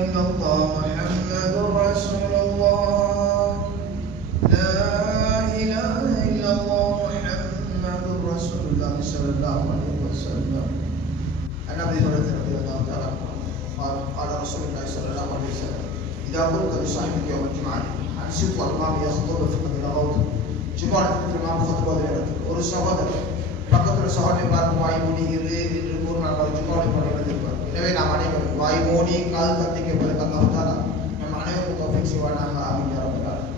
إلا الله محمد رسول الله لا إله إلا الله محمد رسول الله صلى الله عليه وسلم. عن أبي هريرة رضي الله تعالى عنه قال رسول الله صلى الله عليه وسلم إذا قلت لصاحبك يوم الجمعة أنصت والإمام يخطب فقد لغوت. ஜுமாவுக்கு இமாம் خطبة நேரத்தில் ஒரு சகோதரர் பக்கத்தில் சகோதரி பார்த்து வாய் மூடி இரு என்று கூறினார். ஜுமாவுடைய பணிகள். எனவே நாம் அனைவரும் வாய் மூடி கால் கத்திக்கப்பட்ட அல்லாஹ் தஆலா நம் அனைவருக்கும் தௌஃபீக் செய்வானாக. ஆமீன் யா ரப்பல் ஆலமீன்.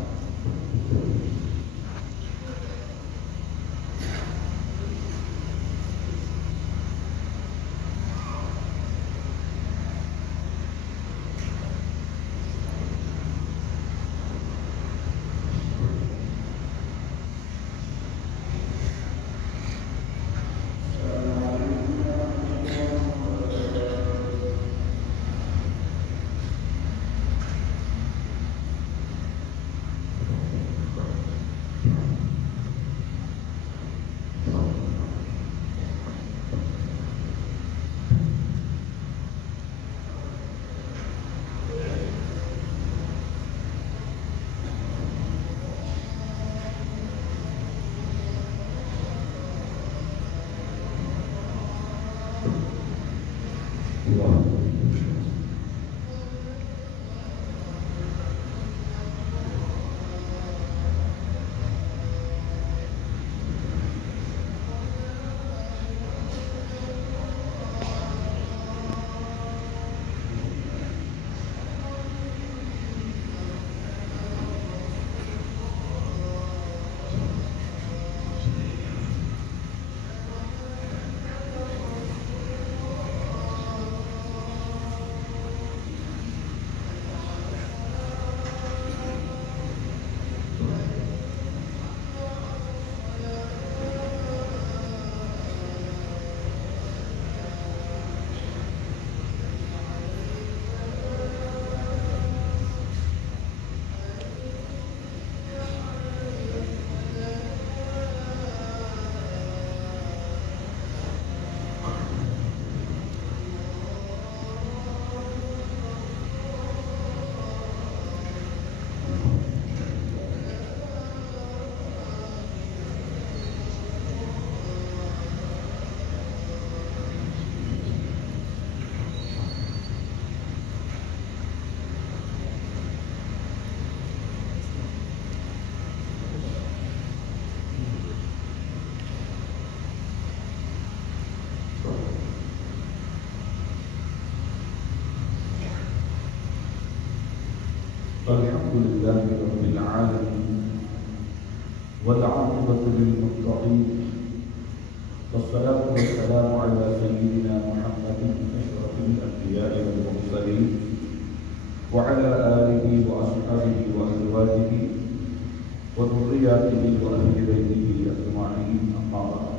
الحمد لله رب العالمين والعاقبة للمتقين والصلاة والسلام على سيدنا محمد أشرف الأنبياء والمرسلين وعلى آله وأصحابه وأزواجه وذرياته وأهل بيته أجمعين. أما بعد،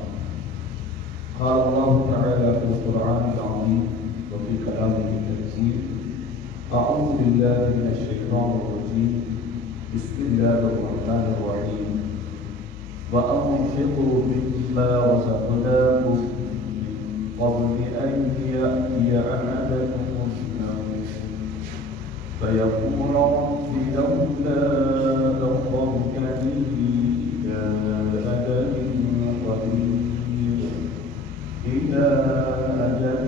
قال الله تعالى في القرآن العظيم وفي كلامه التنزيل: أعوذ بالله من الشيطان الرجيم بسم الله الرحمن الرحيم وأنفقوا مما رزقناكم من قبل أن يأتي أحدكم الموت فيقول رب لولا أخرتني إلى أجل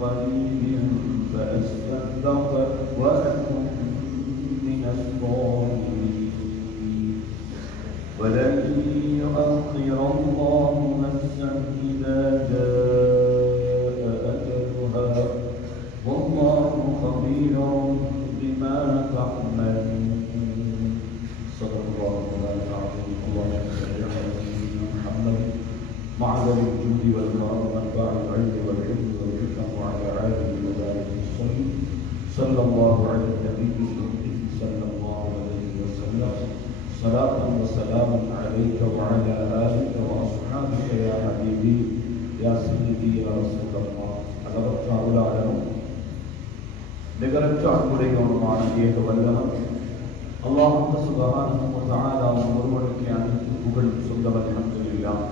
قريب فأصدق وأكن من الصالحين ولن يؤخر الله نفسا إذا جاء أجلها والله خبير بما تعملون. صدق الله العظيم. اللهم صل على سيدنا محمد معدن الجود والكرم منبع العلم والحلم والحكم وعلى آله وبارك وسلم. صلى الله على النبي صلى الله عليه وسلم. صلاة وسلام عليك وعلى آلك وأصحابك يا حبيبي يا سيدي يا رسول الله. அளவற்ற அருளாளனும் நிகரற்ற அன்புடையவனுமான ஏக வல்லவன் அல்லாஹ் சுப்ஹானஹு வ தஆலா ஒருவனுக்கு அனைத்து புகழும் சொந்தவன். அல்ஹம்துலில்லாஹ்.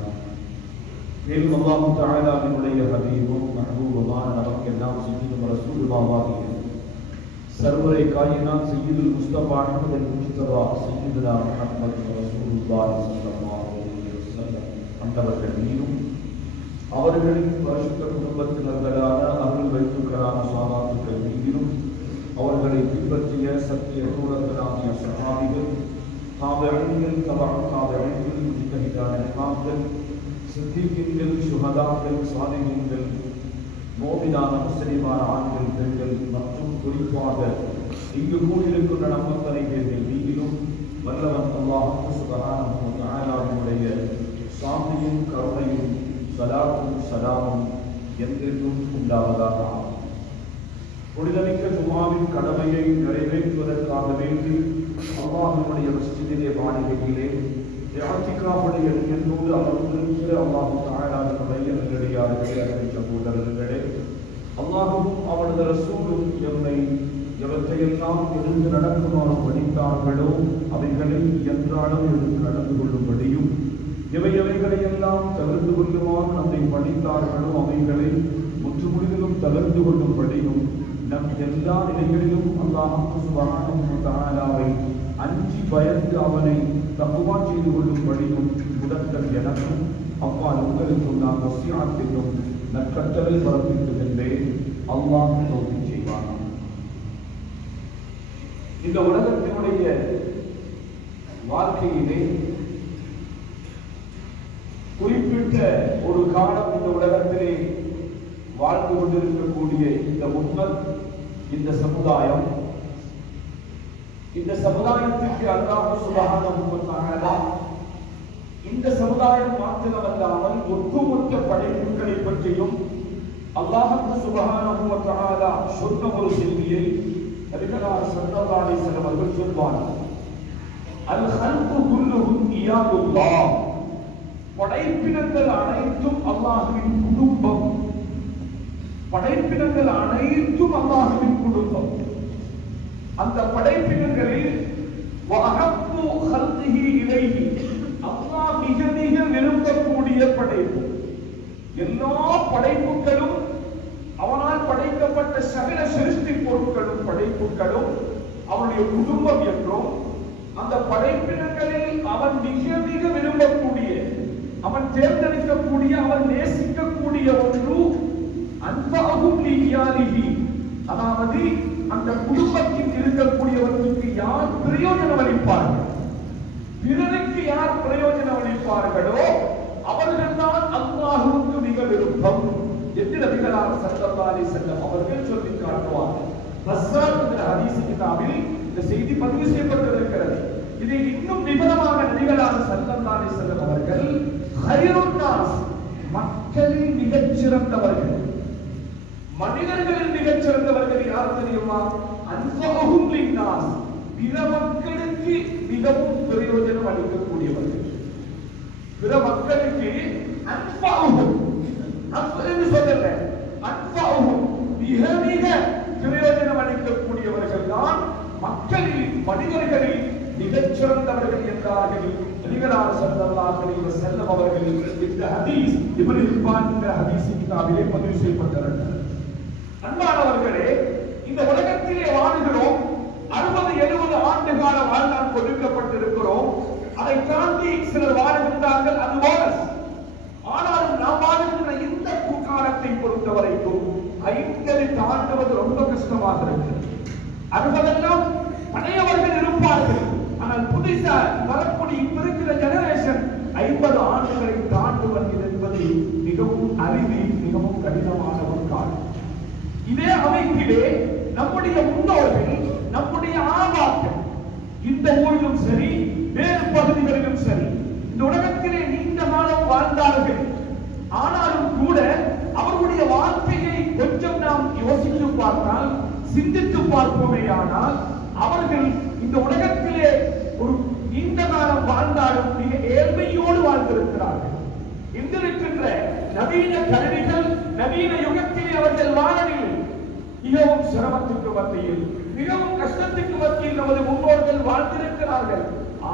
மேலும் அல்லாஹ் தஆலாவினுடைய ஹபீபும் மஹ்பூபுமான நமக்கெல்லாம் சய்யிதும் ரசூலுல்லாஹி சர்வரை காயினாத் சய்யிதுல் முஸ்தபா அஹ்மதுல் முஜ்தபா சய்யிதுனா முஹம்மது ரசூலுல்லாஹி ஸல்லல்லாஹு அலைஹி வஸல்லம் அன்னவர்கள் மீதும் அவர்களின் பரிசுத்த குடும்பத்தினர்களான அருள் வைத்துக்களான சாதாத்துக்கள் மீதிலும் அவர்களை பின்பற்றிய சத்திய தூரங்களாகிய சஹாபிகள் தாபிஈன்கள் தாபிஈன்கள் முஜ்தஹிதான இமாம்கள் சித்தீகீன்கள் சுஹதாக்கள் சாலிஹீன்கள் மோமினான முஸ்லிமான ஆண்கள் பெண்கள் மற்றும் குறிப்பாக இங்கு கூடியிருக்கின்ற நம்மத்தனை பேர்கள் மீதிலும் வல்லவன் அல்லாஹ் சுப்ஹானஹு வ தஆலாவுடைய சாந்தியும் கருணையும் சலாத்தும் சலாமும் என்றென்றும் உண்டாவதாக. புனிதமிக்க ஜுமாவின் கடமையை நிறைவேற்றுவதற்காக வேண்டி அல்லாஹ்வுடைய மஸ்ஜிதிலே மாளிகையிலே இஅ்திகாஃபுடைய நியத்தோடு அமர்ந்திருக்கிற அல்லாஹ் தஆலாவுடைய நல்லடியார்களே சகோதரர்களே, அல்லாஹ்வும் அவனது ரசூலும் எம்மை எவற்றையெல்லாம் எடுத்து நடக்குமாறு படித்தார்களோ அவைகளை என்றாலும் எடுத்து நடந்து கொள்ளும்படியும் எவைகளையெல்லாம் தவிர்த்து கொள்ளுமாறு நம்மை பணித்தார்களோ அவைகளை முற்றுமுடிவிலும் தவிர்த்து கொள்ளும்படியும் நம் எல்லா நிலைகளிலும் அல்லாஹ் சுப்ஹானஹு வ தஆலாவை அஞ்சி பயந்து அவனை தக்வா செய்து கொள்ளும்படியும் உடன்கள் எனக்கும் அவ்வாறு உங்களுக்கும் நான் வசியத்தையும் நற்கட்டளை பிறப்பிக்கின்றேன். அல்லாஹ் தௌஃபீக் செய்வான். இந்த உலகத்தினுடைய வாழ்க்கையிலே குறிப்பிட்ட ஒரு காலம் இந்த உலகத்திலே வாழ்ந்து கொண்டிருக்கக்கூடிய இந்த உம்மத், இந்த சமுதாயம், இந்த சமுதாயத்திற்கு அல்லாஹ் சுப்ஹானஹு வ தஆலா இந்த சமுதாயம் மாத்திரமல்லாமல் ஒட்டுமொத்த படைப்புகளை பற்றியும் அல்லாஹ் சுப்ஹானஹு வ தஆலா சொன்ன ஒரு செய்தியை நபிகளார் ஸல்லல்லாஹு அலைஹி வஸல்லம் அவர்கள் சொல்வார்கள். அல் ஹல்கு குல்லுஹும் இயாதுல்லாஹ், படைப்பினங்கள் அனைத்தும் அல்லாஹ்வின் குடும்பம். படைப்பினங்கள் அனைத்தும் அல்லாஹ்வின் குடும்பம். அந்த படைப்பினங்களில் வஅஹப்பு ஹல்கிஹி இலைஹி, அல்லாஹ் மிக மிக விரும்பக்கூடிய படைப்பு. எல்லா படைப்புகளும் அவனால் படைக்கப்பட்ட சகல சிருஷ்டி பொருட்களும் படைப்புகளும் அவனுடைய குடும்பம் என்றும், அந்த படைப்பினங்களில் அவன் மிக மிக விரும்பக்கூடிய, அவன் தேர்ந்தெடுக்கக்கூடிய, அவன் நேசிக்கக்கூடிய ஒன்று அன்பாகும் லியாலிஹி, அதாவது அந்த குடும்பத்தில் இருக்கக்கூடியவர்களுக்கு யார் பிரயோஜனம் அளிப்பார்கள், பிறருக்கு யார் பிரயோஜனம் அளிப்பார்களோ அவர்கள் தான் அல்லாஹ்வுக்கு மிக விருப்பம் என்று நபிகளார் ஸல்லல்லாஹு அலைஹி வஸல்லம் அவர்கள் சொல்லி காட்டுவார்கள். பஸ்ஸார் என்ற ஹதீஸ் கிதாபில் இந்த செய்தி பதிவு செய்யப்பட்டிருக்கிறது. இதை இன்னும் விவரமாக நபிகளார் ஸல்லல்லாஹு அலைஹி வஸல்லம் அவர்கள் ஹைருன் நாஸ், மக்களில் மிகச் சிறந்தவர்கள், மனிதர்களில் மிகச் சிறந்தவர்கள் யார் தெரியுமா? அன்ஃபஹும் லின்னாஸ், பிற மக்களுக்கு மிகவும் பிரயோஜனம் அளிக்கக்கூடியவர்கள். பிற மக்களுக்கு அன்ஃபஹும், என்று சொல்லல, அன்ஃபஹும் மிக மிக பிரயோஜனம் அளிக்கக்கூடியவர்கள் தான் மக்களில், மனிதர்களில் மிகச் சிறந்தவர்கள் என்றார்கள் நபிகளார் ஸல்லல்லாஹு அலைஹி வஸல்லம் அவர்கள். இந்த ஹதீஸ் இப்னு ஹிப்பான் என்ற ஹதீஸ் கிதாபிலே பதிவு செய்யப்பட்டிருக்கிறது. அன்பானவர்களே, இந்த உலகத்திலே வாழ்கிறோம். 60-70 ஆண்டு கால வாழ்நாள் கொடுக்கப்பட்டிருக்கிறோம். அதை தாண்டி சிலர் வாழ்கின்றார்கள், அது போனஸ். ஆனாலும் நாம் வாழ்கின்ற இந்த காலத்தை பொறுத்த வரைக்கும் 50 தாண்டுவது ரொம்ப கஷ்டமாக இருக்கிறது. 60 பழையவர்கள் இருப்பார்கள், ஆனால் புதுசா வரக்கூடிய இப்ப இருக்கிற ஜெனரேஷன் 50 ஆண்டுகளை தாண்டுவது என்பது மிகவும் அரிதி, மிகவும் கடினமான ஒரு காலம். இதே அமைப்பிலே நம்முடைய முன்னோர்கள், நம்முடைய ஆபாக்கள் இந்த ஊரிலும் சரி வேறு பகுதிகளிலும் சரி இந்த உலகத்திலே நீண்ட காலம் வாழ்ந்தார்கள். ஆனாலும் கூட அவர்களுடைய வாழ்க்கையை கொஞ்சம் நாம் யோசித்து பார்த்தால், சிந்தித்து பார்ப்போமே ஆனால், அவர்கள் இந்த உலகத்திலே ஒரு நீண்ட காலம் வாழ்ந்தாலும் மிக ஏழ்மையோடு வாழ்ந்திருக்கிறார்கள். இன்றிருக்கின்ற நவீன கருவிகள், நவீன யுகத்திலே அவர்கள் வாழவில்லை. மிகவும் சிரமத்துக்கு மத்தியில், மிகவும் கஷ்டத்துக்கு மத்தியில் நமது முன்னோர்கள் வாழ்ந்திருக்கிறார்கள்.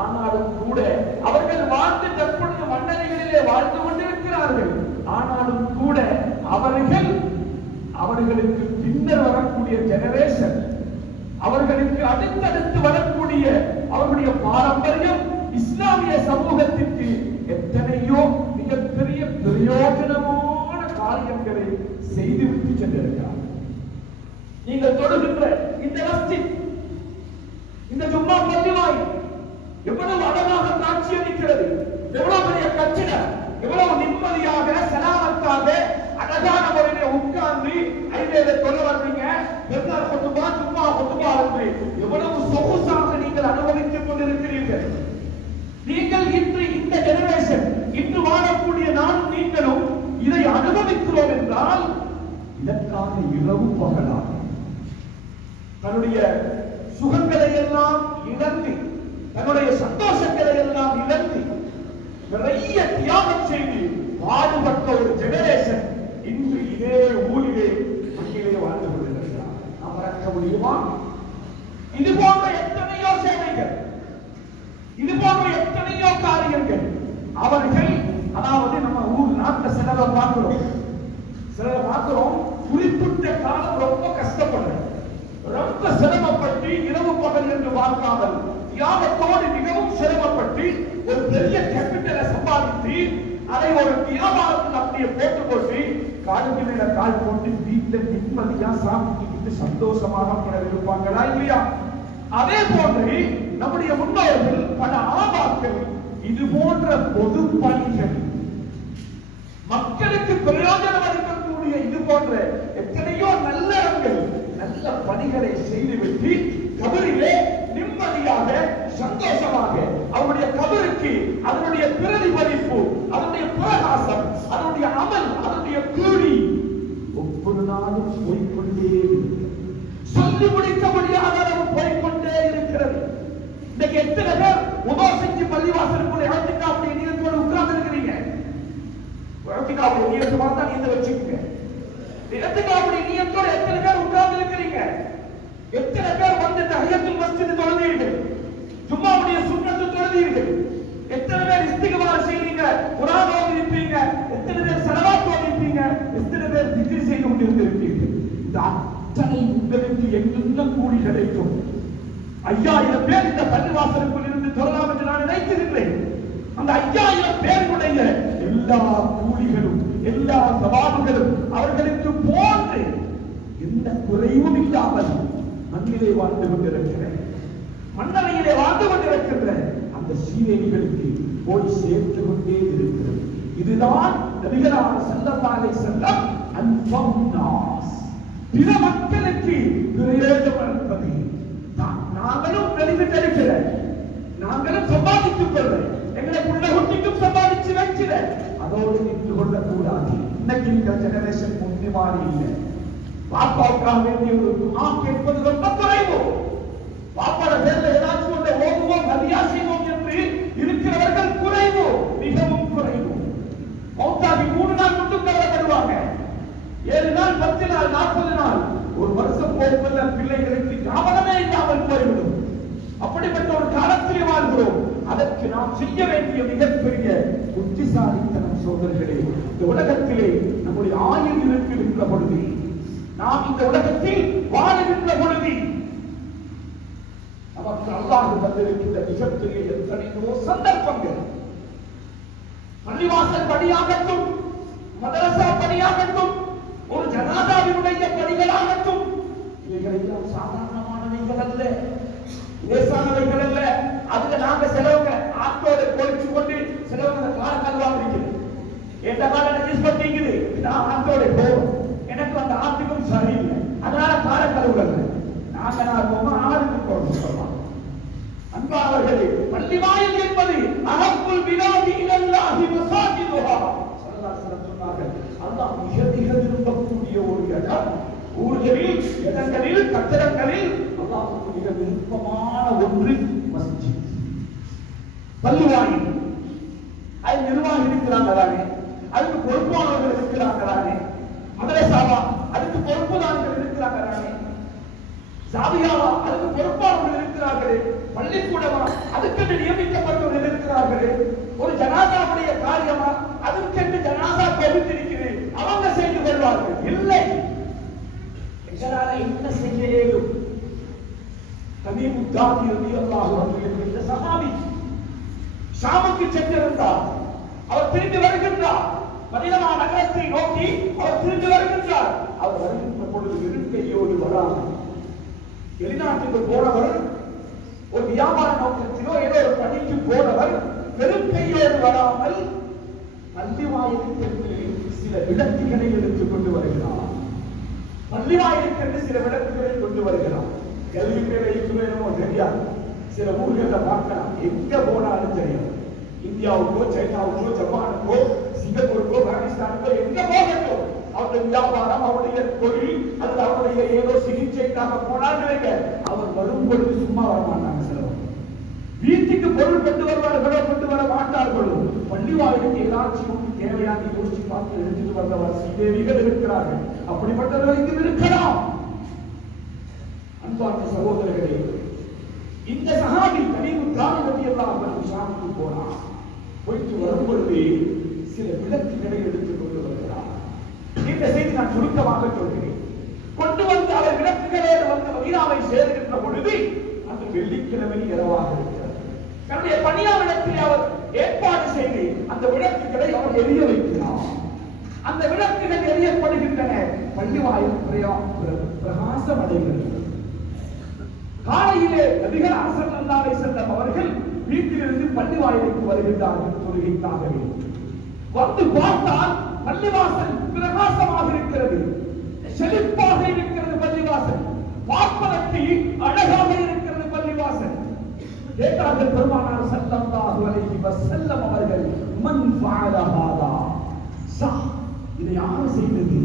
ஆனாலும் கூட அவர்கள் வாழ்ந்து தற்பொழுது மன்னரைகளிலே வாழ்ந்து கொண்டிருக்கிறார்கள். ஆனாலும் கூட அவர்களுக்கு பின்னர் வரக்கூடிய ஜெனரேஷன், அவர்களுக்கு அடுத்தடுத்து வரக்கூடிய அவர்களுடைய பாரம்பரியம் இஸ்லாமிய சமூகத்திற்கு எத்தனையோ மிகப்பெரிய பிரயோஜனமான காரியங்களை செய்துவிட்டு சென்றிருக்கிறார். நீங்கள் தொடுகின்ற இந்த மஸ்ஜித், இந்த ஜும்மா பள்ளிவாய் எவ்வளவு அழகாக காட்சியளிக்கிறது, எவ்வளவு பெரிய கட்டிடம், எவ்வளவு நிம்மதியாக சலாமத்தாக அழகான முறையில் உட்கார்ந்து ஐவேல தொலை வர்றீங்க. பெருநாள் கொத்துபா ஜும்மா கொத்துபா வந்து எவ்வளவு சொகுசாக நீங்கள் அனுபவித்துக் கொண்டிருக்கிறீர்கள். நீங்கள் இன்று இந்த ஜெனரேஷன், இன்று வாழக்கூடிய நானும் நீங்களும் இதை அனுபவிக்கிறோம் என்றால் இதற்காக இரவு பகலாக தன்னுடைய சுகங்களை எல்லாம் இழந்து, தன்னுடைய சந்தோஷங்களை எல்லாம் இழந்து நிறைய தியாகம் செய்து பாடுபட்ட ஒரு ஜெனரேஷன் இன்று இதே ஊரிலே மண்ணிலே வாழ்ந்து கொண்டிருக்கிறார். நாம் மறக்க முடியுமா? இது போன்ற எத்தனையோ சேவைகள், இது போன்ற எத்தனையோ காரியங்கள் அவர்கள், அதாவது நம்ம ஊர் நாட்டை சிலரை பார்க்கிறோம், குறிப்பிட்ட காலம் ரொம்ப கஷ்டப்படுறேன், ரொம்ப சிரமப்பட்டு இரவு பகல் என்று பார்க்காமல் தியாகத்தோடு மிகவும் சிரமப்பட்டு ஒரு பெரிய கேபிட்டலை சம்பாதித்து அதை ஒரு வியாபாரத்தில் அப்படியே போட்டு காலுக்கு மேல கால் போட்டு வீட்டில் நிம்மதியா சாப்பிட்டு சந்தோஷமாக இருப்பாங்களா இல்லையா? அதே போன்று நம்முடைய முன்னோர்கள் பல ஆபாக்கள் இது போன்ற பொது பணிகள், மக்களுக்கு பிரயோஜனம் அளிக்கக்கூடிய இது போன்ற எத்தனையோ நல்லறங்கள், நல்ல பணிகளை செய்துவிட்டு கபரிலே நிம்மதியாக சந்தோஷமாக அவருடைய கபருக்கு அதனுடைய பிரதிபலிப்பு, அதனுடைய பிரகாசம், அதனுடைய அமல், அதனுடைய கூலி ஒவ்வொரு நாளும் போய்கொண்டே சொல்லி முடிக்க முடியாத அளவு போய்கொண்டே இருக்கிறது. இன்னைக்கு எத்தனை பேர் உபாசிக்கு பள்ளிவாசலுக்குள்ள இழந்துக்காவுடைய நீரத்தோடு உட்கார்ந்து இருக்கிறீங்க? இழந்துக்காவுடைய நீரத்தை பார்த்தா நீந்த வச்சுக்கோங்க. இழந்துக்காவுடைய நீரத்தோடு எத்தனை பேர் உட்கார்ந்து இருக்கிறீங்க? எத்தனை பேர் வந்து தஹியத்துல் மஸ்ஜித் தொழுதீர்கள், ஜும்மாவுடைய சுன்னத்து தொழுதீர்கள்? எத்தனை பேர் இஸ்திக்பார் செய்றீங்க, குர்ஆன் ஓதிருப்பீங்க? எத்தனை பேர் ஸலவாத் ஓதிருப்பீங்க? எத்தனை பேர் திக்ர் செய்து கொண்டிருக்கிறீர்கள்? இந்த அத்தனை உங்களுக்கு எங்கெங்க கூலி கிடைக்கும்? 5000 பேர் இந்த பள்ளிவாசலுக்குள் இருந்து தொழலாம் என்று நான் நினைக்கிறேன். அந்த 5000 பேருடைய எல்லா கூலிகளும், எல்லா சவால்களும் அவர்களுக்கு போன்று எந்த குறைவும் இல்லாமல் மண்ணிலே வாழ்ந்து கொண்டிருக்கிறேன், மண்ணறையிலே வாழ்ந்து கொண்டிருக்கின்ற அந்த சீரேனிகளுக்கு போய் சேர்த்து கொண்டே இருக்கிறது. இதுதான் நபிகளார் ஸல்லல்லாஹு அலைஹி வஸல்லம் அன்ஃபுன்னாஸ், பிற மக்களுக்கு பிரயோஜனம் அளிப்பது. நாங்களும் வெளிவிட்டிருக்கிற, நாங்களும் சம்பாதித்துக் கொள்ள, எங்களை உள்ள குட்டிக்கும் சம்பாதிச்சு வைக்கிற, அதோடு நின்று கொள்ளக்கூடாது. இன்னைக்கு இருக்கிற ஜெனரேஷன் முன்னே மாறி இல்லை. பாப்பாவுக்காக வேண்டிய ஒரு துஆ கேட்பது ரொம்ப குறைவு. பாப்பாட பேர்ல ஏதாச்சும் ஒன்றை ஓதுவோம், ஹதியா செய்வோம் என்று இருக்கிறவர்கள் குறைவு, மிகவும் குறைவு. மௌத்தாகி 3 நாள் மட்டும் கவலைப்படுவாங்க. 7 நாள், 10 நாள், 40 நாள், ஒரு வருஷம் போகும்போது பிள்ளைகளுக்கு கவனமே இல்லாமல் போய்விடும். அப்படிப்பட்ட ஒரு காலத்திலே வாழ்கிறோம். அதற்கு நாம் செய்ய வேண்டிய மிகப்பெரிய புத்திசாலித்தனம் சோதர்களே, இந்த உலகத்திலே நம்முடைய ஆயுள் இருக்கின்ற பொழுது, நாம் இந்த உலகத்தில் வாழுகின்ற பொழுது நமக்கு அல்லாஹ் தந்திருக்கின்ற மிகப்பெரிய எத்தனையோ சந்தர்ப்பங்கள், பள்ளிவாசல் படியாகட்டும், மதரசா படியாகட்டும், ஒரு ஜனாதாவினுடைய படிகளாகட்டும், இவைகளெல்லாம் சாதாரணமானவைகள் அல்ல, லேசானவைகள் அல்ல. அதுல நாங்க சிலவங்க ஆட்டோட பொழிச்சு கொண்டு சிலவங்க கார கல்வாங்க இருக்குது. எந்த கால யூஸ் பண்ணிக்குது, நான் ஆட்டோட போவோம், எனக்கு அந்த ஆட்டுக்கும் சரியில்லை, அதனால கார கழுவுகள் நாங்க ஆளுக்கு போறோம். அன்பானவர்களே, பள்ளிவாயில் என்பது அஹப்புல் பிலாதி இலல்லாஹி மஸாஜிதுஹா. ஸல்லல்லாஹு அலைஹி வஸல்லம் சொன்னார்கள், அல்லாஹ் மிக மிக விரும்பக்கூடிய ஒரு இடம், ஊர்களில், இடங்களில், கட்டடங்களில் அல்லாஹ்வுக்கு மிக விருப்பமான ஒன்று மஸ்ஜித், பள்ளிவாயில். அது நிர்வாகி இருக்கிறாங்க தானே, அதுக்கு பொறுப்பானவர்கள் இருக்கிறாங்க தானே, மதரசாவா அதுக்கு பொறுப்புதான்கள் இருக்கிறாங்க தானே, சாவியாவா அதுக்கு பொறுப்பானவர்கள் இருக்கிறார்களே, பள்ளிக்கூடமா அதுக்கென்று நியமிக்கப்பட்டவர்கள் இருக்கிறார்களே, ஒரு ஜனாதாவுடைய காரியமா அதுக்கென்று ஜனாதா கொடுத்திருக்கிறது, அவங்க செய்து கொள்வார்கள். இல்லை, எங்களால என்ன செய்ய இயலும்? தமீம் தாரி ரலியல்லாஹு அன்ஹு என்ற சஹாபி ஷாமுக்கு சென்றிருந்தார். அவர் திரும்பி வருகின்றார். மதீனா நகரத்தை நோக்கி அவர் திரும்பி வருகின்றார். அவர் வருகின்ற பொழுது இருக்கையோடு வராமல் வெளிநாட்டுக்கு போனவர், ஒரு வியாபார நோக்கத்திலோ ஏதோ ஒரு பணிக்கு போனவர் வெறுக்கையோடு வராமல் பள்ளிவாயிலுக்கு சில விளக்குகளை எடுத்துக் கொண்டு வருகிறார். பள்ளிவாயிலுக்கு சில விளக்குகளை கொண்டு வருகிறார். கல்வி பேரைக்கு வேணுமோ தெரியாது. சில ஊர்களில் பார்க்கலாம், எங்க போனாலும் தெரியும். இந்தியாவுக்கோ சைனாவுக்கோ ஜப்பானுக்கோ சிங்கப்பூருக்கோ பாகிஸ்தானுக்கோ எங்க போகட்டும், அவருடைய வியாபாரம், அவருடைய தொழில் அல்லது அவருடைய ஏதோ சிகிச்சைக்காக போனால் நினைக்க அவர் வரும் பொழுது சும்மா வரமாட்டாங்க. சிலவர் வீட்டுக்கு பொருள் கொண்டு வருவார்களோ கொண்டு வர மாட்டார்களோ, பள்ளிவாயிலுக்கு ஏதாச்சும் தேவையான யோசிச்சு பார்த்து எடுத்துட்டு வந்தவர் சீதேவிகள் இருக்கிறார்கள். அப்படிப்பட்டவர்கள் இங்கு இருக்கலாம். அன்பார்ந்த சகோதரர்களே, இந்த சஹாபி தமீம் தாரி ரலியல்லாஹு அன்ஹு ஷாமுக்கு போனார். போயிட்டு வரும் பொழுது சில விளக்குகளை எடுத்துக் கொண்டு வருகிறார். இந்த செய்தி நான் சுருக்கமாக சொல்கிறேன். கொண்டு வந்து அவர் விளக்குகளே வந்து மதீனாவை சேர்கின்ற பொழுது அந்த வெள்ளிக்கிழமை இரவாக இருக்கிறது. தன்னுடைய பணியாளத்தில் அவர் ஏற்பாடு செய்து அந்த விளக்குகளை அவர் எரிய வைக்கிறார். அந்த விளக்குகள் எரியப்படுகின்றன. பள்ளிவாயில் பிரகாசம் அடைகிறது. காலையிலே நபிகள் ஸல்லல்லாஹு அலைஹி வஸல்லம் அவர்கள் வீட்டிலிருந்து பள்ளிவாயிலுக்கு வருகின்றார்கள் தொழுகைக்காகவே. வந்து பார்த்தால் பள்ளிவாசல் பிரகாசமாக இருக்கிறது, செழிப்பாக இருக்கிறது. பள்ளிவாசல் பார்ப்பதற்கு அழகாக இருக்கிறது. பள்ளிவாசல் கேட்டார்கள் பெருமானார் ஸல்லல்லாஹு அலைஹி வஸல்லம் அவர்கள், மன் ஃபஅல ஹாதா, இதை யார் செய்தது?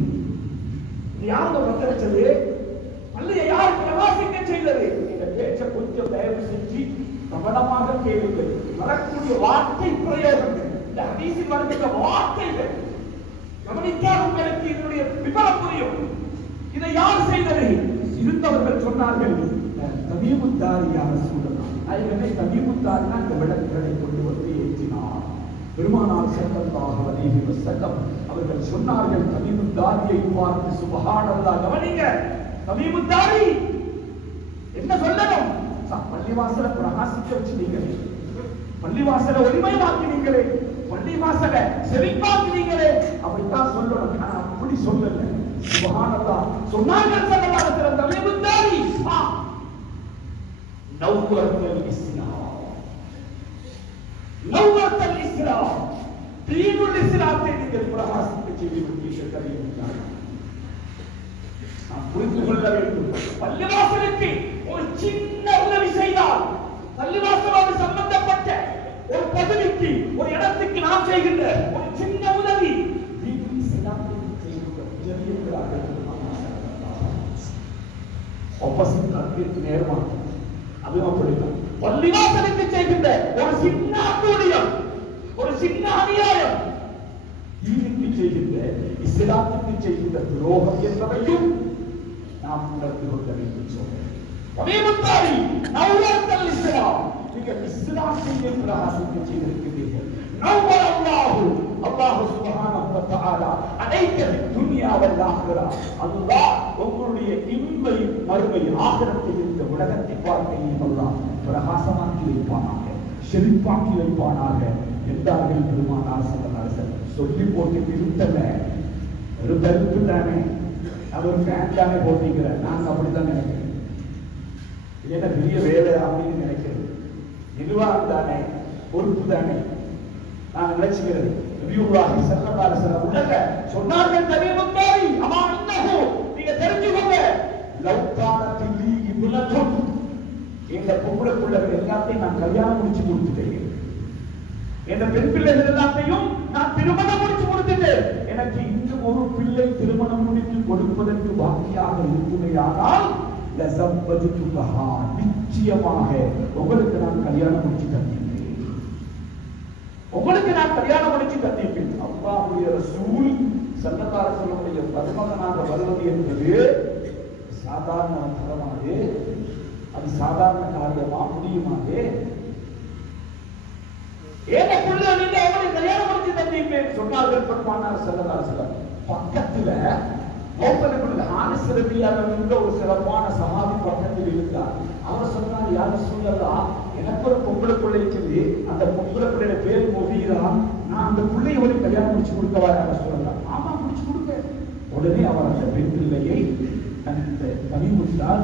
இது யார் வந்தது? பள்ளியை யார் பிரகாசிக்க செய்தது? இந்த பேச்சை கொஞ்சம் தயவு செஞ்சு கவனமாக கேளுங்கள். வரக்கூடிய வார்த்தை பிரயோகங்கள், இந்த ஹதீஸில் வருகின்ற வார்த்தைகள் கவனித்தால் உங்களுக்கு இதனுடைய விவரம் புரியும். இதை யார் செய்தது? இருந்தவர்கள் சொன்னார்கள், தமீம் தாரி யா ரசூலல்லாஹ். ஐயனே தமீம் தாரினா இந்த விளக்குகளை கொண்டு வந்து ஏற்றினார். பெருமானார் ஸல்லல்லாஹு அலைஹி வஸல்லம் அவர்கள் சொன்னார்கள், தமீம் தாரியை பார்த்து சுப்ஹானல்லாஹ். கவனிங்க, தமீம் தாரி என்ன சொல்லணும்? பள்ளிவாசலை பிரகாசிக்க வச்சுட்டீங்களே, பள்ளிவாசலை ஒளிமயமாக்கினீங்களே, பள்ளிவாசலை செழிப்பாக்கினீங்களே, அப்படித்தான் சொல்லணும். நான் அப்படி சொல்லல. சுப்ஹானல்லாஹ் சொன்னார்கள் ஸல்லல்லாஹு அலைஹி வஸல்லம், தமீம் தாரி நவ்வரத்தல் இஸ்லாம், நவ்வரத்தல் இஸ்லாம், தீனுல் இஸ்லாத்தை நீங்கள் பிரகாசிக்க செய்து விட்டீர்கள். தமீம் தாரி புரிந்து கொள்ள வேண்டும். பள்ளிவாசலுக்கு ஒரு சின்ன உதவி செய்தால், பள்ளிவாசலோடு சம்பந்தப்பட்ட ஒரு பகுதிக்கு ஒரு இடத்துக்கு நாம் செய்கின்ற ஒரு சின்ன உதவி நேரமாக அதுவும் பள்ளிவாசலுக்கு செய்கின்ற ஒரு சின்ன அட்டூழியம், ஒரு சின்ன அநியாயம், தீனுக்கு செய்கின்ற இஸ்லாத்துக்கு செய்கின்ற துரோகம் என்பதையும் நாம் உணர்ந்து கொள்ள வேண்டும். சொல்றேன், நீங்கள் இஸ்லாத்தை பிரகாசிக்க செய்திருக்கிறீர்கள். அல்லாஹ் சுப்ஹானஹு வ தஆலா அலைக்க துன்யா வல் ஆখিরা, அல்லாஹ் உங்களுடைய இம்மை மறுமை ஆகிரத்தில் இந்த உலகத்தை வாழ்க்கையை அல்லாஹ் பிரகாசமாக்கி வைப்பானாக, செழிப்பாக்கி வைப்பானாக என்றார்கள் பெருமானார் ஸல்லல்லாஹு அலைஹி வஸல்லம். சொல்லி போட்டு நிறுத்தல, ஒரு பல்பு தானே, அது ஒரு ஃபேன் தானே போட்டீங்கிற, நாங்கள் அப்படித்தான் நினைக்கிறேன். இது என்ன பெரிய வேலை அப்படின்னு நினைக்கிறது. நிர்வாக தானே, பொறுப்பு தானே நாங்கள் நினைச்சுக்கிறது. நபியுல்லாஹி ஸல்லல்லாஹு அலைஹி வஸல்லம் உலக சொன்னார்கள், தமீம் தாரி அமா இன்னஹு, நீங்க தெரிஞ்சுக்கோங்க, லவ் கானத் லீ இப்னத்துன், இந்த பொம்பளை பிள்ளைகள் எல்லாத்தையும் நான் கல்யாணம் முடிச்சு கொடுத்துட்டேன், இந்த பெண் பிள்ளைகள் எல்லாத்தையும் நான் திருமணம் முடிச்சு கொடுத்துட்டேன், எனக்கு இன்னும் ஒரு பிள்ளை திருமணம் முடித்து கொடுப்பதற்கு பாக்கியாக இருக்குமையானால் லஸவ்வஜ்துகஹா, நிச்சயமாக உங்களுக்கு நான் கல்யாணம் முடிச்சு தந்திருப்பேன், உங்களுக்கு நான் கல்யாணம் முடிச்சு தந்திருப்பேன். அல்லாஹ்வுடைய ரசூல் ஸல்லல்லாஹு அலைஹி வஸல்லம் மருமகனாக வருவது என்பது சாதாரண தரமாது, அது சாதாரண காரியமா முடியுமாது? ஏனக்குள்ள நீங்க அவரை கல்யாணம் முடிச்சு தந்திருப்பேன் சொன்னார்கள் பெருமானார் ஸல்லல்லாஹு அலைஹி வஸல்லம். பக்கத்துல என்ற ஒரு சிறப்பான சஹாபி பக்கத்தில் இருந்தார். அவர் சொன்னார், யா ரசூலல்லாஹ், எனக்கு ஒரு பொம்பளை பிள்ளை இருக்குது, அந்த பொம்பளை பிள்ளையோட பேர் முகீரா, நான் அந்த பிள்ளையோட கல்யாணம் முடிச்சு கொடுக்கவா யா ரசூலல்லாஹ்? ஆமா, முடிச்சு கொடுக்க. உடனே அவர் அந்த பெண் பிள்ளையை அந்த தனிமுத்தால்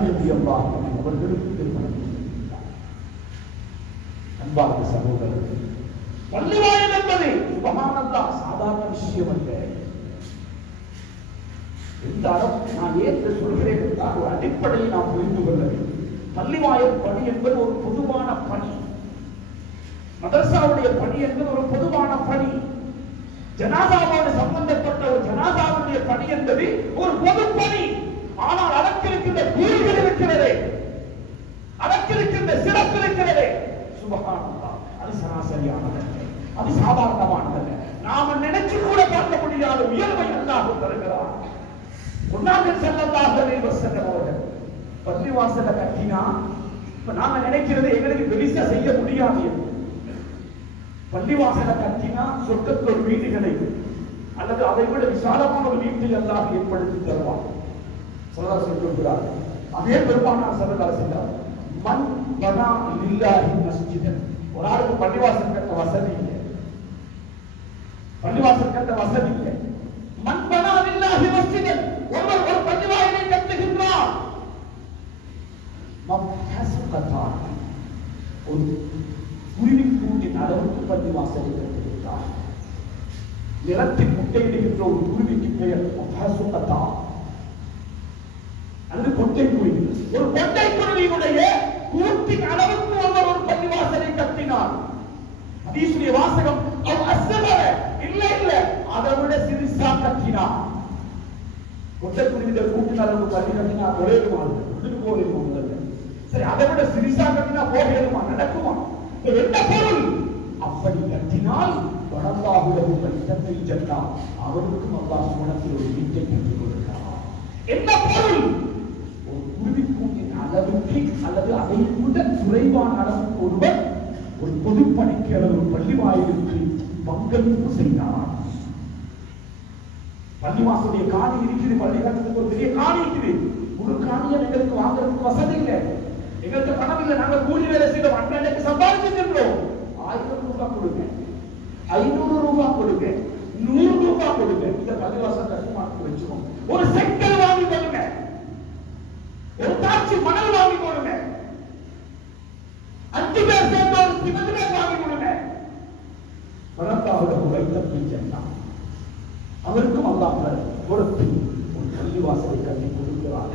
அவர்களுக்கு திருமணம் செய்தார். அன்பார்ந்த சகோதரர்கள், பள்ளிவாயல் என்பது சுபஹானல்லாஹ் சாதாரண விஷயம் அல்ல. இருந்தாலும் நான் ஏற்று சொல்கிறேன் என்றால் ஒரு அடிப்படையை நாம் புரிந்து கொள்ள வேண்டும். பள்ளிவாயல் பணி என்பது ஒரு பொதுவான பணி. மதரசாவுடைய பணி என்பது ஒரு பொதுவான பணி. ஜனாதாவோடு சம்பந்தப்பட்ட ஒரு ஜனாதாவுடைய பணி என்பது ஒரு பொது பணி. ஆனால் அதற்கு இருக்கின்ற கூறுகள் இருக்கிறது, அதற்கு இருக்கின்ற சிறப்பு இருக்கிறது. சுபஹானல்லாஹ், அது சராசரியானதல்ல, அது சாதாரணமானதல்ல. நாம நினைச்சு கூட பார்க்க முடியாத உயர்வை அல்லாஹ் தருகிறார். முன்னாள் ஸல்லல்லாஹு அலைஹி வஸல்லம் அவர்கள் பள்ளிவாசலை கட்டினா, இப்ப நாம நினைக்கிறது எங்களுக்கு பெருசா செய்ய முடியாது. பள்ளிவாசலை கட்டினா சொர்க்கத்தில் ஒரு வீடு கிடைக்கும், அல்லது அதை விட விசாலமான ஒரு வீட்டை அல்லாஹ் ஏற்படுத்தி தருவார். ஸல்லல்லாஹு அலைஹி வஸல்லம் அதே பெருமானார் ஸல்லல்லாஹு அலைஹி வஸல்லம் மன் பனா லில்லாஹி மஸ்ஜிதன், ஒரு ஆளுக்கு பள்ளிவாசல் கட்ட வசதி இல்லை, பள்ளிவாசல் கட்ட வசதி இல்லை. மன் பனா லில்லாஹி மஸ்ஜிதன், ஒருவர் ஒரு பள்ளிவாசலை கட்டுகின்றார். மப்ஹசுகதான், ஒரு குருவி கூட்டின் அளவுக்கு பள்ளிவாசலை கட்டுகின்றார். நிலத்தில் முட்டையிடுகின்ற ஒரு குருவிக்கு பெயர் மப்ஹசுகதான், அது கொட்டை குருவி. ஒரு கொட்டை குருவியுடைய கூட்டின் அளவுக்கு ஒருவர் ஒரு பள்ளிவாசலை கட்டினார். ஹதீஸுடைய வாசகம் அவ் அஸ்ஸபர, இல்ல இல்ல, அதை விட சிறுசா கட்டினார். கொட்டை குருவியுடைய கூட்டின் அளவு பள்ளி கட்டினா ஒரேடுமா, விட்டுட்டு போகணுமா? முதல்ல சரி, அதை விட சிறுசா கட்டினா போகணுமா, நடக்குமா? என்ன பொருள்? அப்படி கட்டினால் வடல்லாஹுலஹு பைத்தத்தில் ஜன்னா, அவருக்கும் அல்லாஹ் சுவனத்தில் ஒரு வீட்டை கட்டிக் கொடுக்கிறார். என்ன பொருள்? ஒரு குருவி கூட்டின் அளவுக்கு அல்லது அதை விட குறைவான அளவுக்கு ஒருவர் ஒரு பொதுப்பணிக்கு அல்லது ஒரு பள்ளி வாயிலுக்கு பங்களிப்பு செய்தார். பள்ளிவாசலுடைய காணி இருக்குது, பள்ளி கட்டத்துக்கு ஒரு பெரிய காணி இருக்குது. ஒரு காணியை எங்களுக்கு வாங்குறதுக்கு வசதி இல்லை, எங்களுக்கு பணம் இல்லை, நாங்கள் கூலி வேலை செய்யறோம், அன்றைக்கு சம்பாதிச்சிருக்கிறோம். 1000 ரூபாய் கொடுங்க, 500 ரூபாய் கொடுங்க, 100 ரூபாய் கொடுங்க, இந்த பள்ளிவாசல் கட்டுமானத்துக்கு வச்சுக்கோங்க. ஒரு செங்கல் வாங்கி கொடுங்க, ஒரு தாட்சி மணல் வாங்கி கொடுங்க, 5 பேர் சேர்ந்த ஒரு சிமெண்ட் வாங்கி கொடுங்க. வடல்லாஹுலஹு பைத்தத்தில் ஜன்னா, அவருக்கும் அல்லாஹ் ஒரு பள்ளிவாசலை கட்டி கொடுக்கிறார்.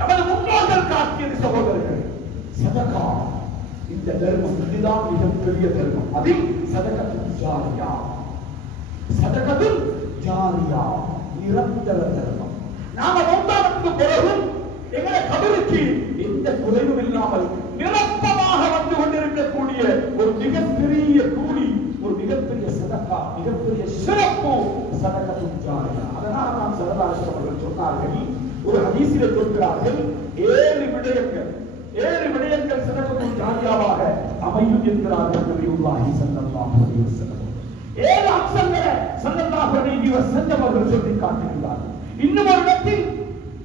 நமது முன்னோர்கள் காட்டியது சகோதரர்கள் சதகா, இந்த தர்மம் இதுதான் மிகப்பெரிய தர்மம். அதில் சதகத்துல் ஜாரியா, சதகத்துல் ஜாரியா நிரந்தர தர்மம். நாம மௌத்தானத்துக்கு பிறகு எங்களை கபருக்கு எந்த குறைவும் இல்லாமல் நிரந்தரமாக வந்து கொண்டிருக்கக்கூடிய ஒரு மிகப்பெரிய கூலி, ஒரு மிகப்பெரிய சதகா, மிகப்பெரிய சிறப்பு சதகத்துல் ஜாரியா. அதனால நாம் ஸல்லல்லாஹு அலைஹி வஸல்லம் சொன்னார்கள், ஒரு ஹதீஸிலே சொல்கிறார்கள், 7 விடயங்கள் சதகத்துல் ஜாரியாவாக அமையும் என்கிறார்கள் நபியுல்லாஹி ஸல்லல்லாஹு அலைஹி வஸல்லம். 7 அம்சங்களை ஸல்லல்லாஹு அலைஹி வஸல்லம் அவர்கள் சொல்லி காட்டுகிறார்கள். இன்னும் ஒரு இடத்தில்,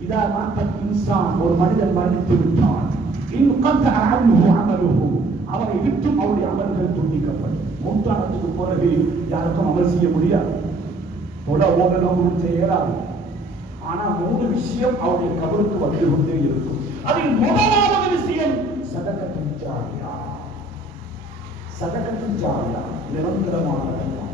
இதா மாத்த இன்சான், ஒரு மனிதன் மரணித்து விட்டான், இன் கத அன்ஹு அமலுஹு, அவனை விட்டும் அவருடைய அமல்கள் துண்டிக்கப்படும். மௌத்தானத்துக்கு பிறகு யாருக்கும் அமல் செய்ய முடியாது, தொட ஓடணும் செய்யலாம். ஆனா 3 விஷயம் அவருடைய கபருக்கு வந்து கொண்டே இருக்கும். அதில் முதலாவது விஷயம் சதகத்துல் ஜாரியா. சதகத்துல் ஜாரியா நிரந்தரமான தர்மம்,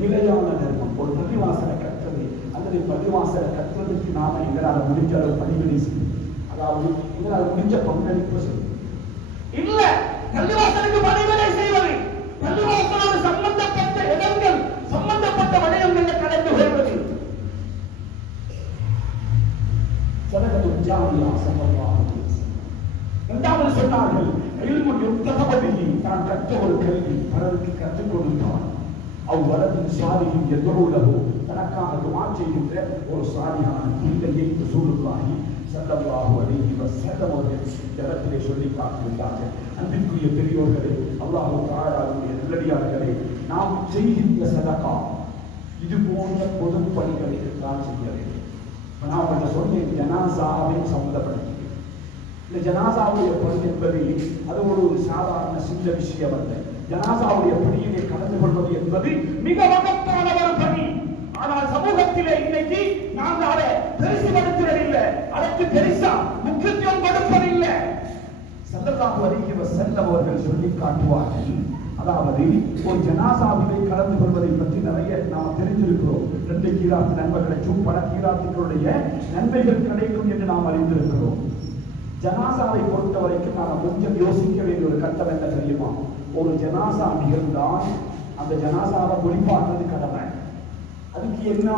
நிலையான தர்மம். ஒரு பள்ளிவாசலை கட்டுறது அல்லது பள்ளிவாசலை கட்டுறதுக்கு நாம எங்களால் முடிஞ்ச அளவு பணிவிடை செய்யும், அதாவது எங்களால் முடிஞ்ச பங்களிப்பு செய்யும். இல்ல, பள்ளிவாசலுக்கு பணிவிடை செய்வது, பள்ளிவாசலோடு சம்பந்தப்பட்ட இடங்கள், சம்பந்தப்பட்ட வளையங்களில் கலந்து கொள்வது சதகத்துல் ஜாரியா. ஸல்லல்லாஹு அலைஹி வஸல்லம் இரண்டாவது சொன்னார்கள், இல்மு யுத்தகபதிஹி, தான் கற்ற ஒரு கல்வி பிறருக்கு கற்றுக் கொடுத்தான். அவ்வளவின் சாலிஹின் யதுஉ லஹு, தனக்காக துஆ செய்கின்ற ஒரு சாலிஹான பிள்ளையை ரசூலுல்லாஹி ஸல்லல்லாஹு அலைஹி வஸல்லம் அவர்கள் இடத்திலே சொல்லி காட்டுகிறார்கள். அன்பிற்குரிய பெரியோர்களே, அல்லாஹ் தஆலாவுடைய நல்லடியார்களே, நாம் செய்கின்ற சதகா இது போன்ற பொது பணிகளுக்கு தான் செய்ய வேண்டும். நான் உங்கள்கிட்ட சொன்னேன், ஜனாசாவையும் சம்மந்தப்படுத்தி இந்த ஜனாசாவுடைய பணி என்பது அது ஒரு சாதாரண சின்ன விஷயம் அல்ல. ஜனாசாவுடைய பணியிலே கலந்து கொள்வது என்பது மிக மகத்தான ஒரு பணி. ஆனால் சமூகத்திலே இன்னைக்கு நாங்கள் அதை பெருசுபடுத்துவதில்லை, அதற்கு பெருசா முக்கியத்துவம் கொடுப்பதில்லை. ஸல்லல்லாஹு அலைஹி வஸல்லம் அவர்கள் சொல்லி காட்டுவார்கள், அதாவது ஒரு ஜனாசாவிலே கலந்து கொள்வதை பற்றி நிறைய நாம் தெரிந்திருக்கிறோம். 2 கீராத்து நன்மை கிடைக்கும், பல கீராத்துகளுடைய நன்மைகள் கிடைக்கும் என்று நாம் அறிந்திருக்கிறோம். ஜனாசாவை பொறுத்த வரைக்கும் நாம் கொஞ்சம் யோசிக்க வேண்டிய ஒரு கட்டம் என்ன தெரியுமா? ஒரு ஜனாசா நிகழ்ந்தால் அந்த ஜனாசாவை ஒளிப்பாக்குறது கடமை. அதுக்கு என்ன?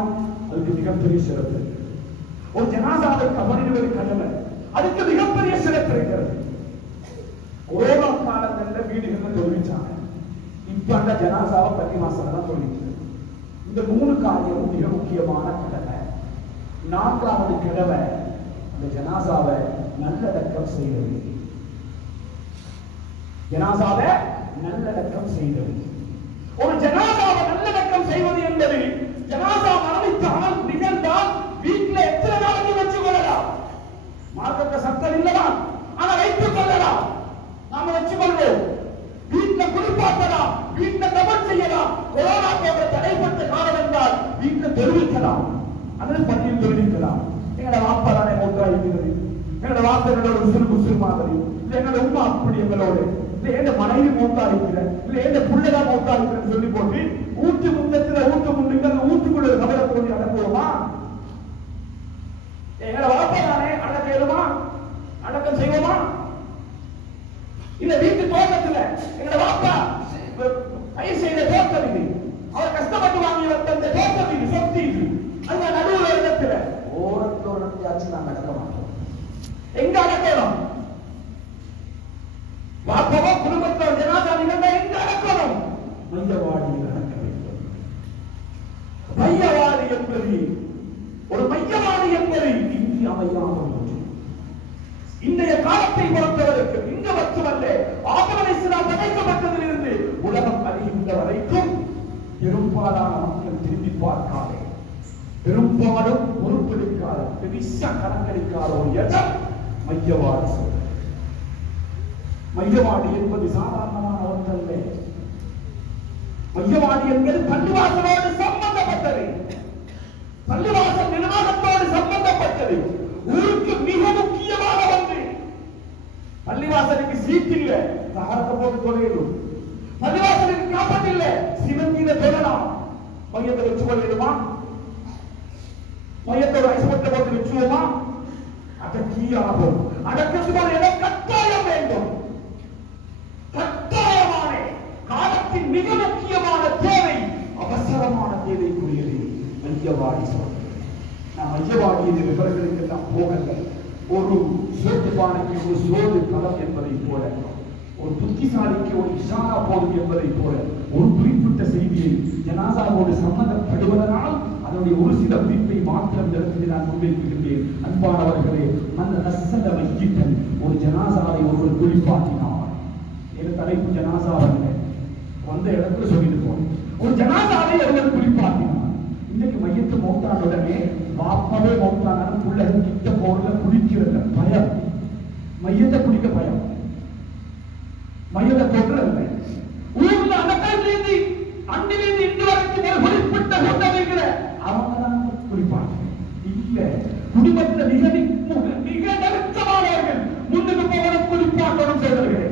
அதுக்கு மிகப்பெரிய சிறப்பு. ஒரு ஜனாசாவை கவனிடுவது கடமை, அதுக்கு மிகப்பெரிய சிறப்பு இருக்கிறது. கொரோனா காலங்களில் வீடுகளில் தொழிற்சாங்க, இப்ப அந்த ஜனாசாவை பள்ளிவாசல தான் தொழிற்சாங்க. இந்த 3 காரியமும் மிக முக்கியமான கடமை. 4வது கடமை அந்த ஜனாசாவை நல்லடக்கம் செய்வது. ஜனாசாவை நல்லடக்கம் செய்வது. ஒரு ஜனாசாவை நல்லடக்கம் செய்வது என்பது ஜனாசா மரணித்தால் நிகழ்ந்தால் வீட்டில் எத்தனை நாளைக்கு வச்சு கொள்ளலாம். மார்க்கத்தை சட்டம் இல்லதான், ஆனா வைத்துக் கொள்ளலாம். நாம வச்சு கொள்வோம். வீட்டில் குளிப்பாட்டலாம், வீட்டில் கவர் செய்யலாம். கொரோனா போன்ற தடைப்பட்ட காலம் என்றால் வீட்டில் தெரிவிக்கலாம், அல்லது பள்ளியில் தெரிவிக்கலாம். எங்களோட வாப்பா தானே மூத்தா இருக்கிறது, எங்களோட வாப்பா உசுறு மாதிரி, இல்ல எங்களோட உமா அப்படி எங்களோடு, இல்ல எந்த மனைவி மூத்தா இருக்கிற, இல்ல எந்த பிள்ளைதா மூத்தா இருக்கிறன்னு சொல்லி போட்டு ஊட்டு முந்தத்துல ஊட்டு முன்னுக்கு அந்த ஊட்டுக்குள்ள கவலை போட்டு அடக்குவோமா? எங்களோட வாப்பா தானே அடக்கமா அடக்கம் செய்வோமா? இல்ல வீட்டு தோட்டத்துல எங்களோட வாப்பா பயிர் செய்த தோட்டம் இது, அவர் கஷ்டப்பட்டு வாங்கி வந்த அந்த தோட்டம் இது, சொத்து இது, அந்த நடுவுல இடத்துல ஓரத்தோரத்தையாச்சும் நாங்க அடக்க மாட்டோம். எங்க அடக்கணும்? வாப்பவோ குடும்பத்தோட ஜனாசா நிகழ்ந்த எங்க அடக்கணும்? மையவாடியில் அடக்க வேண்டும். மையவாடி என்பது ஒரு மையவாடி என்பது இங்கு அமையாமல் இன்றைய காலத்தை பொறுத்தவரைக்கு இங்க மட்டுமல்ல, ஆதம் அலைஹிஸ்ஸலாம் படைக்கப்பட்டதிலிருந்து உலகம் அழிகின்ற வரைக்கும் பெரும்பாலான மக்கள் திரும்பி பார்க்காதே, பெரும்பாலும் பொறுப்பெடுக்காத, பெரிசா கணக்கெடுக்காத ஒரு இடம் மையவாடி. மையவாடி என்பது சாதாரணமான ஒன்றல்ல. மையவாடி என்பது பள்ளிவாசலோடு சம்பந்தப்பட்டது, பள்ளிவாசல் நிர்வாகத்தோடு சம்பந்தப்பட்டது, ஊருக்கு மிக முக்கியமான ஒன்று. பள்ளிவாசலுக்கு சீட் இல்ல, தகரத்தை போட்டு தொலையிடும். பள்ளிவாசலுக்கு காப்பட் இல்ல, சிவந்தியில தொழலாம். மையத்தை வச்சு கொள்ளிடுமா? மையத்தோட ஐஸ்பட்டை போட்டு வச்சுவோமா? அடக்கியாகும். அடக்கத்துக்கு இடம் கட்டாயம் வேண்டும். கட்டாயமான காலத்தின் மிக முக்கியமான தேவை, அவசரமான தேவைக்குரியது மையவாடி. நான் மையவாடியின் விவரங்களுக்கு எல்லாம் போகல. ஒரு சோத்துப்பானைக்கு ஒரு சோறு களம் என்பதை போல, ஒரு புத்திசாலிக்கு ஒரு இஷாரா போதும் என்பதை போல, ஒரு குறிப்பிட்ட செய்தியை ஜனாசாவோடு சம்பந்தப்படுவதனால் அதனுடைய ஒரு சில குறிப்பை மாற்றம் இடத்தில் நான் முன்வைக்கின்றேன். அன்பானவர்களே, அந்த நசத மையிட்டன் ஒரு ஜனாசாவை ஒருவர் குறிப்பாட்டினார். என் தலைப்பு ஜனாசாவல்ல, வந்த இடத்துல சொல்லிட்டு போனேன். ஒரு ஜனாசாவை ஒருவர் குறிப்பாட்டினார். இன்னைக்கு மையத்து மௌத்தான உடனே பாப்பாவே மௌத்தான பிள்ளைகள் கிட்ட போறல குடிக்கிறத பயம், மையத்தை குடிக்க பயம், மையத்தை தொடுறதில்லை. ஊர்ல அன்னிலிருந்து இன்று வரைக்கும் ஒரு குறிப்பிட்ட கொண்டவைகிற அவங்க தான் குறிப்பாங்க. இல்ல, குடும்பத்தில் மிக நெருக்கமானவர்கள் முன்னுக்கு போவதும் குறிப்பாட்டணும் செய்தவர்களே.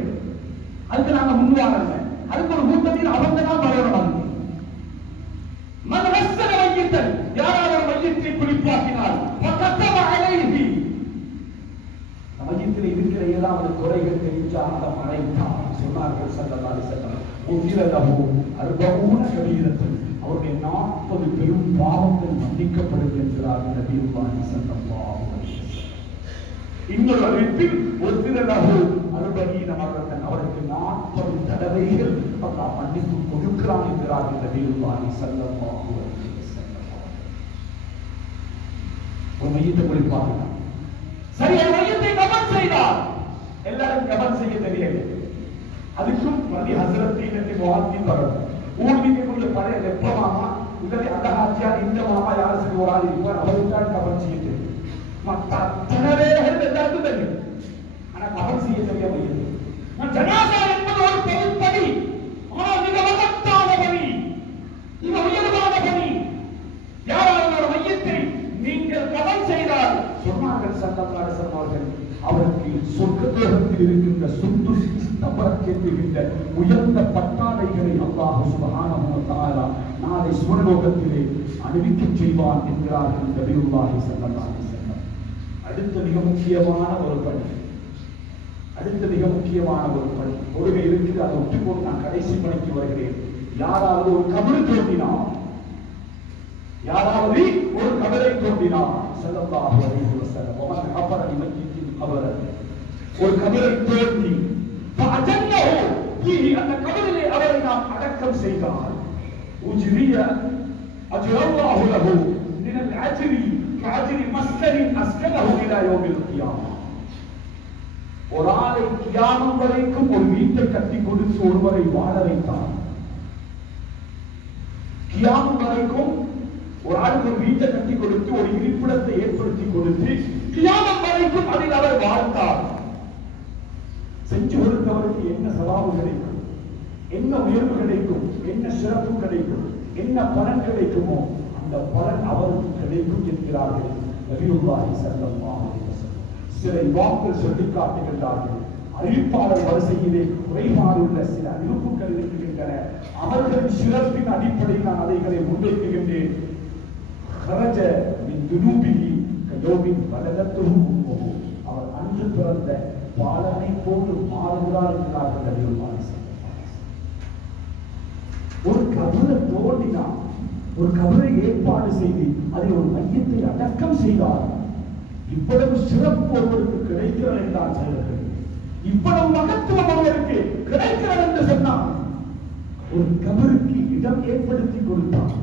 அதுக்கு நாங்க முன்வாரங்க. அதுக்கு ஒரு கூட்டத்தில் அவங்க தான் வரணும். யாராவது மையத்தை குறிப்பாக்கினால் மையத்தில் இருக்கிற ஏதாவது குறைகள் தெரிஞ்சால் அந்த மறைத்தான் சொன்னார்கள் ஸல்லல்லாஹு அலைஹி வஸல்லம். அவருடைய 40 பெரும் பாவங்கள் மன்னிக்கப்படும் என்கிறார்கள் நபியுல்லாஹி ஸல்லல்லாஹு அலைஹி வஸல்லம். இன்னொரு அறிவிப்பில் அவருக்கு 40 தடவைகள் அல்லாஹ் மன்னிப்பு கொடுக்கிறான் என்கிறார்கள் நபியுல்லாஹி ஸல்லல்லாஹு அலைஹி வஸல்லம். ஒரு மையத்தை குறிப்பாக சரி, ஒரு மையத்தை கபன் செய்தார். எல்லாரும் கபன் செய்ய தெரியல. அதுக்கும் பள்ளி ஹசரத்தி என்று முஹாத்தின் வரணும். ஊர்வீட்டுக்குள்ள பழைய வெப்பமாமா இல்லது அந்த ஆட்சியார் இந்த மாமா யார் சரி ஒரு ஆள் இருப்பார் அவருக்கான கவனம் செய்ய மற்ற அத்தனை பேர்கள் எல்லாருக்கும் தெரியும். ஆனா கவனம் செய்ய தெரியவில்லை. ஜனாசா என்பது ஒரு பொருட்படி, ஆனால் மிக மகத்தான பணி, மிக உயர்வான பணி. யாராவது ஒரு மையத்தை நீங்கள் கவனம் செய்தால் சொன்னார்கள் ஸல்லல்லாஹு அலைஹி வஸல்லம் அவர்கள், அவருக்கு சொர்க்கலோகத்தில் இருக்கின்ற சுத்து ஸ்தம்பரத்திற்கின்ற உயர்ந்த பட்டாடைகளை அல்லாஹ் சுப்ஹானஹு வ தஆலா நாளை சுவர்லோகத்திலே அணிவிக்கச் செய்வான் என்கிறார்கள் நபியுல்லாஹி ஸல்லல்லாஹு அலைஹி வஸல்லம். அடுத்த மிக முக்கியமான ஒரு பணி, ஒருகை இருக்குது, அதை ஒட்டுக்கொண்டு நான் கடைசி பணிக்கு வருகிறேன். யாராவது ஒரு கபரை தோண்டினார், ஸல்லல்லாஹு அலைஹி வஸல்லம், வமன் கஃபர லிமய்யித்தின் கபரன், ஒரு கபரை தோண்டி ஃபஅஜன்னஹு ஃபீஹி, அந்த கபரிலே அவரை நாம் அடக்கம் செய்தால் உஜ்ரிய அஜ்ரல்லாஹு லஹு மினல் அஜ்ரி கஅஜ்ரி மஸ்கனின் அஸ்கனஹு இலா யௌமில் கியாமah. ஒரு ஆளை கியாமம் வரைக்கும் ஒரு வீட்டை கட்டி கொடுத்து ஒருவரை வாழ வைத்தார். கியாமம் வரைக்கும் ஒரு ஆளுக்கு ஒரு வீட்டை கட்டி கொடுத்து ஒரு இருப்பிடத்தை ஏற்படுத்தி கொடுத்து கியாமம் வரைக்கும் அதில் அவர் வாழ்ந்தார். செஞ்சு கொடுத்தவருக்கு என்ன சவாபு கிடைக்கும், என்ன உயர்வு கிடைக்கும், என்ன சிறப்பு கிடைக்கும், என்ன பலன் கிடைக்குமோ அந்த பலன் அவருக்கு கிடைக்கும் என்கிறார்கள் நபியுல்லாஹி ஸல்லல்லாஹு அலைஹி வஸல்லம். சில வாக்குகள் சொல்லி காட்டுகின்றார்கள். அறிவிப்பாளர் வரிசையிலே குறைபாடுள்ள சில அறிவிப்புகள் இருக்கின்றன. அவர்களின் சிறப்பின் அடிப்படையில் நான் அதைகளை முன்வைக்குகின்றேன். خرج من ذنوبه كيوم ولدته امه, அவர் அன்று பிறந்த பாலனை போன்று மாறுகிறார் என்கிறார்கள் நபியுல்லாஹி ஸல்லல்லாஹு அலைஹி வஸல்லம். ஒரு கபரை தோண்டினார், ஒரு கபரை ஏற்பாடு செய்து அதில் ஒரு மையத்தை அடக்கம் செய்தார். இவ்வளவு சிறப்பு ஒருவருக்கு கிடைக்கிறது என்றால் செய்தார்கள், இவ்வளவு மகத்துவம் ஒருவருக்கு கிடைக்கிறது என்று சொன்னார். ஒரு கபருக்கு இடம் ஏற்படுத்தி கொடுத்தார்.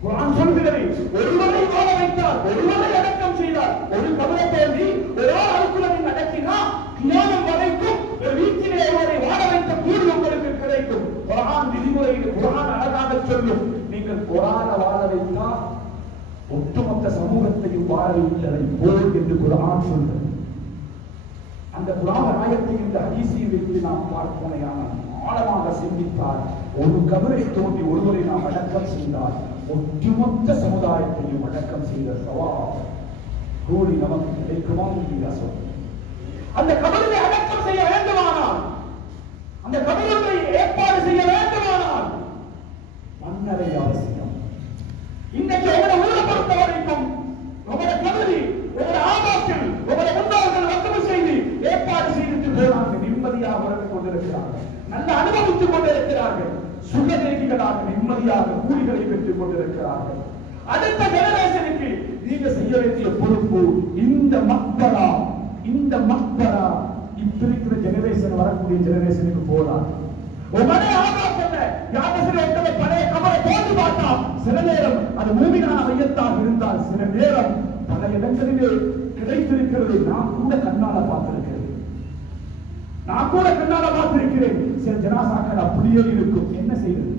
குர்ஆன் சொல்கிறது, ஒருவரை வாழ வைத்தார், ஒருவரை அடக்கம் செய்தார். ஒரு கபரை தோண்டி ஒரு ஆளுக்குள்ள நீங்க அடக்கினா கியாமம் வரைக்கும் ஒரு வீட்டிலே ஒருவரை வாழ வைத்த கூலி உங்களுக்கு கிடைக்கும். குர்ஆன் விதிமுறையில் குர்ஆன் அழகாக சொல்லும், நீங்கள் குர்ஆனை வாழ வைத்தால் ஒட்டுமொத்த சமூகத்தையும் வாழ வைத்ததை போல் என்று குர்ஆன் சொல்கிறது. அந்த குர்ஆன் ஆயத்தை இந்த ஹதீஸை வைத்து நாம் பார்ப்போமையானால் ஆழமாக சிந்தித்தால், ஒரு கபரை தோண்டி ஒருவரை நாம் அடக்கம் செய்தால் ஒட்டுமொத்த சமுதாயத்தையும் அடக்கம் செய்த சவாப் கூலி நமக்கு கிடைக்குமா என்று சொல்ல. அந்த கபரை அடக்கம் செய்ய வேண்டுமானால், அந்த கபரை ஏற்பாடு செய்ய வேண்டுமானால் மன்னரை அவசியம். இன்னைக்கு உங்களை ஊரை பொறுத்த வரைக்கும் உங்களோட கபரி, உங்களோட ஆபாசம், உங்களோட முன்னோர்கள் வசதி செய்து ஏற்பாடு செய்து போனாங்க. நிம்மதியாக உறந்து கொண்டிருக்கிறார்கள், நல்ல அனுபவித்துக் கொண்டிருக்கிறார்கள், சுகதேகிகளாக நிம்மதியாக கூலிகளை பெற்றுக் கொண்டிருக்கிறார்கள். அடுத்த ஜெனரேஷனுக்கு நீங்க செய்ய வேண்டிய பொறுப்பு, இந்த மக்பரா இப்ப இருக்கிற ஜெனரேஷன் வரக்கூடிய ஜெனரேஷனுக்கு போறாங்க. உடனே ஆகாசல்ல யாத்திரை ஒருத்தரை பழைய கபரை தோண்டி பார்த்தா சில நேரம் அது மூமினான மையத்தாக இருந்தால் சில நேரம் பல இடங்களிலே கிடைத்திருக்கிறது. நான் கூட கண்ணால பார்த்திருக்கிறேன். சில ஜனாசாக்கள் அப்படியே இருக்கும். என்ன செய்யறது?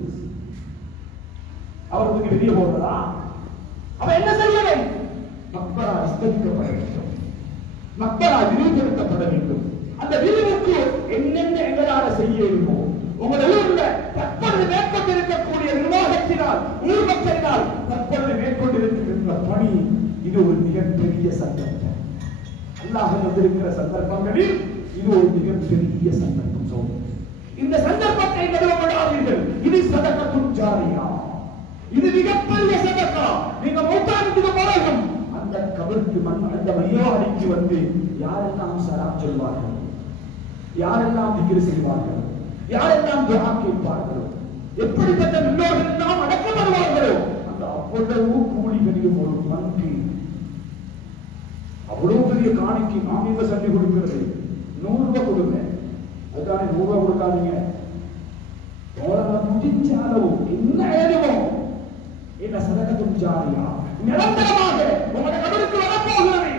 அவருக்கு வெளியே போறதா? அவ என்ன செய்யணும்? மக்பரா விஸ்தரிக்கப்பட வேண்டும், மக்பரா விரிவுபடுத்தப்பட வேண்டும். அந்த விரிவுக்கு என்னென்ன எங்களால் செய்ய இருக்கும்? உங்களுடைய ஊர்ல தற்பொழுது மேற்கொண்டிருக்கக்கூடிய நிர்வாகத்தினால், ஊர் மக்களினால் தற்பொழுது மேற்கொண்டிருக்கின்ற பணி இது ஒரு மிகப்பெரிய சந்தர்ப்பம். அல்லாஹ் வந்திருக்கிற சந்தர்ப்பங்களில் இது ஒரு மிகப்பெரிய சந்தர்ப்பம். இந்த சந்தர்ப்பத்தை நடுவப்படாதீர்கள். இது சதகத்துல் ஜாரியா, இது மிகப்பெரிய சதகா. நீங்க மௌத்தானத்துக்கு பழகும் அந்த கபருக்கு அந்த மையாவடிக்கு வந்து யாரெல்லாம் சலாம் சொல்வார்கள், யாரெல்லாம் திக்ர் செய்வார்கள், யாரெல்லாம் துஆ கேட்பார்களோ, எப்படிப்பட்ட முன்னோர்கள் எல்லாம் அடக்கப்படுவார்களோ அந்த அவ்வளவு கூலிகளையும் ஒரு மந்தி அவ்வளவு பெரிய காணிக்கு நாம் இங்க சொல்லி கொடுக்கிறது 100 ரூபாய் கொடுங்க. அதுக்கான 100 ரூபாய் கொடுக்காதீங்க. முடிஞ்ச அளவு என்ன ஏதுமோ என்ன சதகத்துல் ஜாரியா நிரந்தரமாக உங்களுடைய கபருக்கு வரப்போகிறது.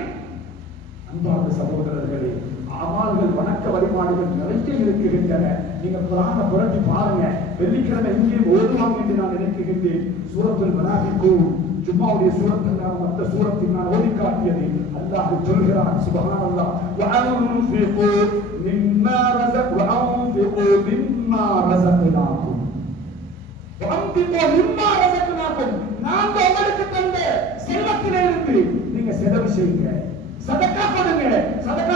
அன்பாக அன்பார்ந்த சகோதரர்களே, அமல்கள் வணக்க வழிபாடுகள் நிறைய இருக்குகின்றன. நீங்க குர்ஆனை புரட்டி பாருங்க. வெள்ளிக்கிழமை எங்கேயும் ஓதுவாங்க என்று நான் நினைக்கின்றேன். சூரத்துல் முனாஃபிகூன், ஜும்மாவுடைய சூரத்தில் மற்ற சூரத்தில் நான் ஓதி காட்டியது. அல்லாஹ் சொல்கிறான், சுப்ஹானல்லாஹ், வஅன்ஃபிகூ மிம்மா ரஸக்னாக்கும், வஅன்ஃபிகூ மிம்மா ரஸக்னாக்கும், நாங்கள் உங்களுக்கு தந்த செல்வத்திலிருந்து நீங்க செலவு செய்யுங்க, சதக்கா கொடுங்க. சதக்கா